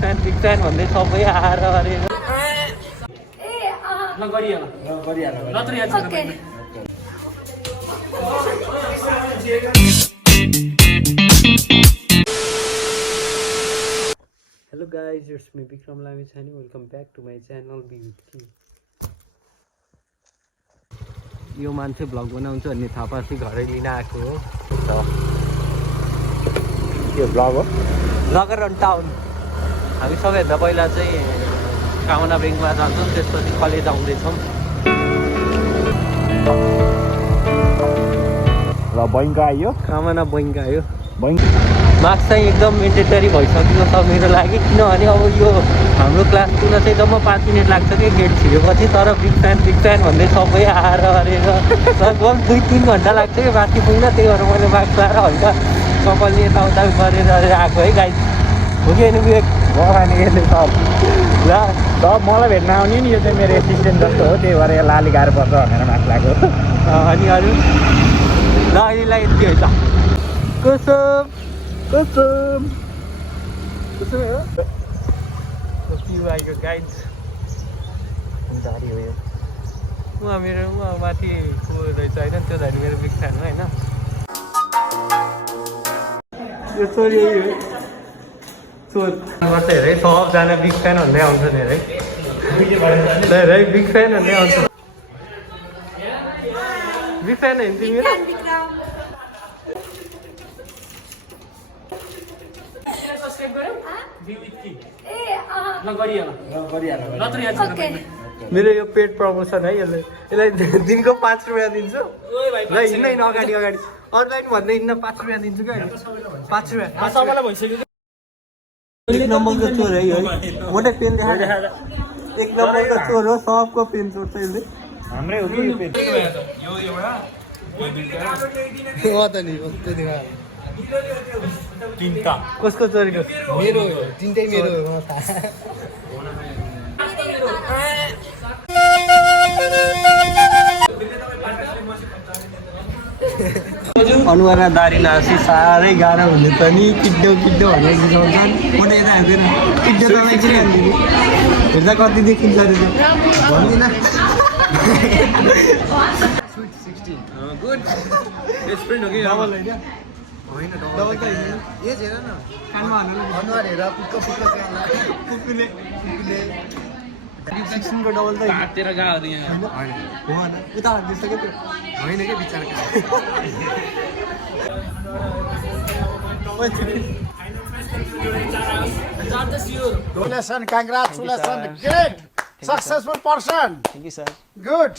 Big fan भन्दै सबै आएर अरे hello guys, it's me Vikram Lamichhane. Welcome back to my channel बी विथ की। यो मान्छे भ्लग बनाउँछ भन्ने थाहा पाएपछि घरै लिन आएको हो। त्यो भ्लग हो नगर अन टाउन। हामी सबैभन्दा पहिला चाहिँ कामना ब्याङ्कमा जान्छौँ, त्यसपछि कलेज आउँदैछौँ। र बैङ्क आयो, कामना बैङ्क आयो। बैङ्क मार्क्स चाहिँ एकदम मेन्डेटरी भइसक्यो छ मेरो लागि, किनभने अब यो हाम्रो क्लास पुग्न चाहिँ जम्मा 5 मिनट लाग्छ कि गेट छिरेपछि। तर बिग फ्यान भन्दै सबै आएर अरेर लगभग 2-3 घन्टा लाग्छ कि माथि पुग्न। त्यही भएर मैले मार्क्स लाएर होइन कपालले यताउता गरेर आएको है गाइस। हो कि होइन विवेक? यसले सर ल मलाई भेट्न आउने नि, यो चाहिँ मेरो एसिस्टेन्ट जस्तो हो, त्यही भएर यसलाई अलिक गाह्रो पर्छ भनेर मार्क्स लाग्यो। अनि अरू ल अहिलेलाई यति हो त। कसम कसम कसम हो कति आएको गाइज धारी हो यो। उहाँ मेरो माथिको रहेछ होइन, त्यो धारी मेरो बिग फ्यान हो होइन। यो छोरी यही हो सोध गर्छ हेरे, सबजना बिग फ्यान भन्दै आउँछन् हेरे। हेरे बिग फ्यान भन्दै आउँछ। बिग फ्यान होइन तिमी? मेरो यो पेड प्रमोसन है। यसलाई दिनको 5 रुपियाँ दिन्छु ल। हिँड्न हिँड्न अगाडि अगाडि अनलाइन भन्दै हिँड्न 5 रुपियाँ दिन्छु क्या। 5 रुपियाँ सबैलाई भइसक्यो। 1 नम्बरको चोर है है। मोटे पेन देखाएर 1 नम्बरको चोर हो, सबको पेन चोर्छ यसले। हाम्रै हो कि यो पेन हो त नि त्यो देखाएर तिनटा कसको चोरीको? मेरो हो, तिनटै मेरो हो। अनुहारमा दारी लासी साह्रै गाह्रो हुने त नि। किड्डो किड्डो भनेर बुझाउँछन्। मोटे यता हेर्दैन किड्डो तपाईँ किन हालिदिनु? हेर्दा कति देखिन्छ अरे भन्दिनँ। गुड बेस्ट फ्रेन्ड हो कि डबल होइन? होइन डबल त होइन। एज हेर न, कानमा हाल्नु अनुहार हेर पुक्क पुक्क पुक्कुले पुक्कुले 16 को डबल त तेरो गाहरू यहाँ होइन हो न। उता हाल्दैछ क्या त्यो होइन क्या बिचारका। Congratulations, congratulations, great, successful person. Thank you sir. Good.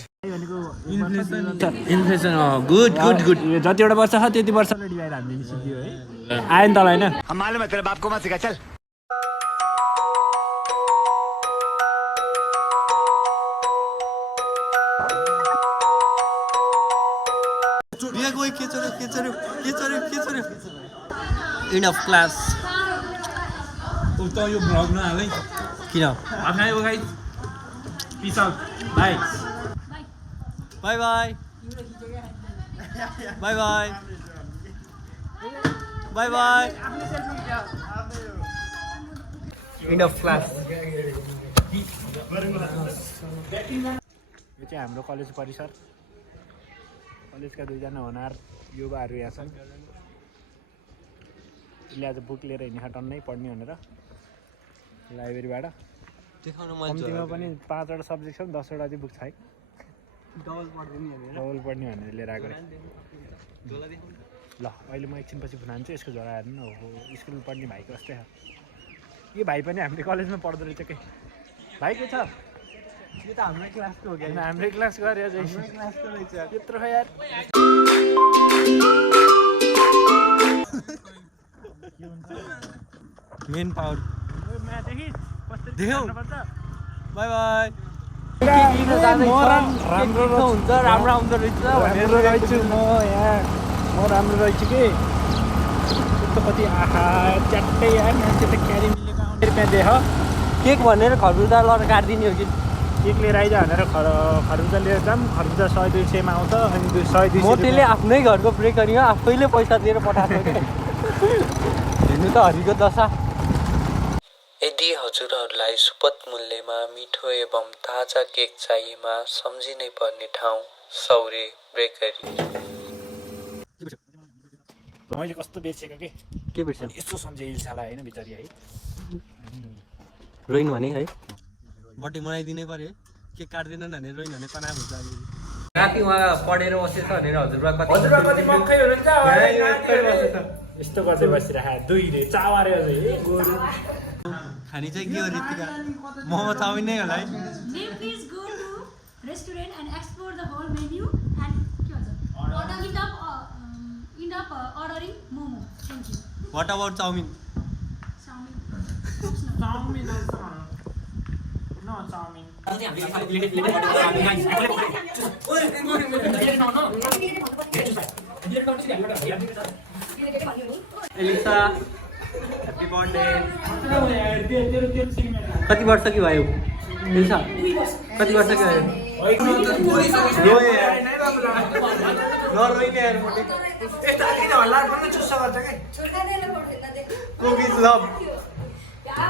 Inflation good good good. जतिवटा वर्ष छ त्यति वर्षले डिभाइड हालिदिनु सिक्यो है। आयो नि तल होइन? मालूम है तेरे बाप को मत सिखा चल। इनफ क्लास उता यो भ्लग नहालै किन? आफ्नै हो guys. Peace out, bye bye bye bye bye bye bye. Enough class. यो चाहिँ हाम्रो कलेज परिसर। कलेजका 2जना होनार युवाहरू यहाँ छन्। यसले आज बुक लिएर हिँडेको टन्नै पढ्ने भनेर लाइब्रेरीबाट। कम्तीमा पनि 5वटा सब्जेक्ट छ, 10वटा चाहिँ बुक छ है। डबल पढ्ने भनेर लिएर आएको। ल अहिले म एकछिनपछि भुनान्छु यसको झोला हेर्नु न। हो स्कुल पढ्ने भाइको जस्तै छ यो भाइ पनि हामीले कलेजमा पढ्दो रहेछ के भाइ के छ? यो त हाम्रै क्लासको हो क्या। हाम्रै क्लास गरे क्लासको रहेछ। त्यत्रो खै यार। मेन पावर म्यादेखि देख्यौ? कस्तो बाई बाई। राम्रो हुन्छ राम्रो आउँदो रहेछ राम्रो रहेछु म यहाँ। म राम्रो रहेछु कि त्यस्तो कति आहा च्याट्टै यार। मान्छे त क्यारी मिलेको आउने रुपियाँ देख। केक भनेर खरबुजा लड काटिदिने हो कि? केक लिएर आइज भनेर खरबुजा लिएर जाऊँ। खरबुजा 100-200मा आउँछ। अनि 100-200 मोटेले आफ्नै घरको ब्रेकरी हो, आफैले पैसा दिएर पठाएको क्या। हेर्नु त हरिको दशा। यदि हजुरहरूलाई सुपथ मूल्यमा मिठो एवं ताजा केक चाहिएमा सम्झिनै पर्ने ठाउँ सौरे बेकरी। मैले कस्तो बेचेको के बिर्स यस्तो सम्झे इल्सालाई होइन बिचारी है रोइन भने है बर्थडे मनाइदिनै पर्यो है केक काट्दैनन् भने रोइन भने कना हुन्छ राति उहाँ पढेर बसेछ भनेर हजुरबा कति मक्कै हुनुहुन्छ यस्तो गर्दै बसिरहेको दुईले चावारे अझै गोरु खाने चाहिँ के हो रितिका मोमो चाउमिन नै होला है Please go to restaurant and explore the whole menu and end up ordering momo. Thank you. What about chow mein chow mein no chow mein Elisa happy birthday कति वर्ष कि भयो एलिसा कति वर्ष कि भयो रोए यार नरोइने यार मोटे यता किन होला पनि चुस्सा गर्छ के कुकिज लभ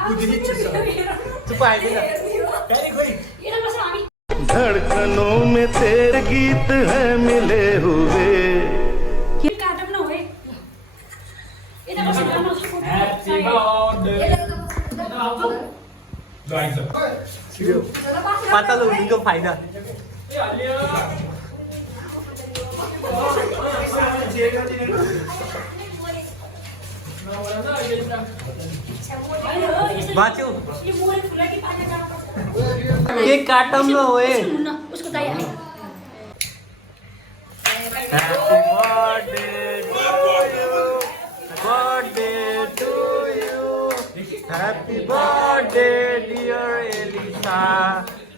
कुकिज चुस्सा चुप आइदिन धड़कनों में तेरे गीत है मिले हुए पातलो हुनुको फाइदा बाँच्यो केक काटम न होए उसको चाहिए Happy birthday dear Elisa.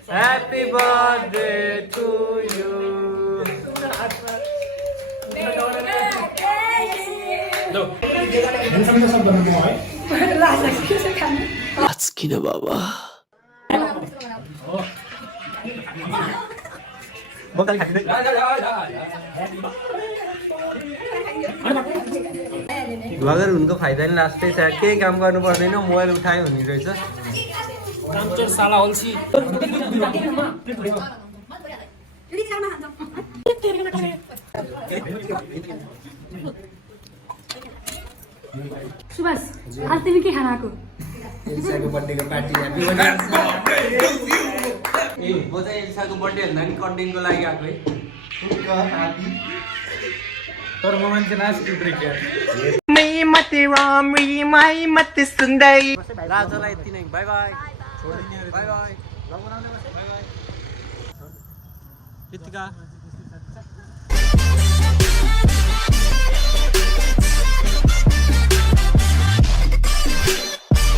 Happy birthday to you. किन बाबा भगर हुनुको फाइदा नि लास्टै छ केही काम गर्नु पर्दैन मोबाइल उठायो हुने रहेछ साला अल्छी सुभाष आज तिमी के खानाको एलिसाको बर्थडेको पार्टी म चाहिँ एलिसाको बर्थडे भन्दा नि कन्टेन्टको लागि आएको है तर म मान्छे नाच्छु ब्रेक राजालाई यति नै by bye bye by Ritika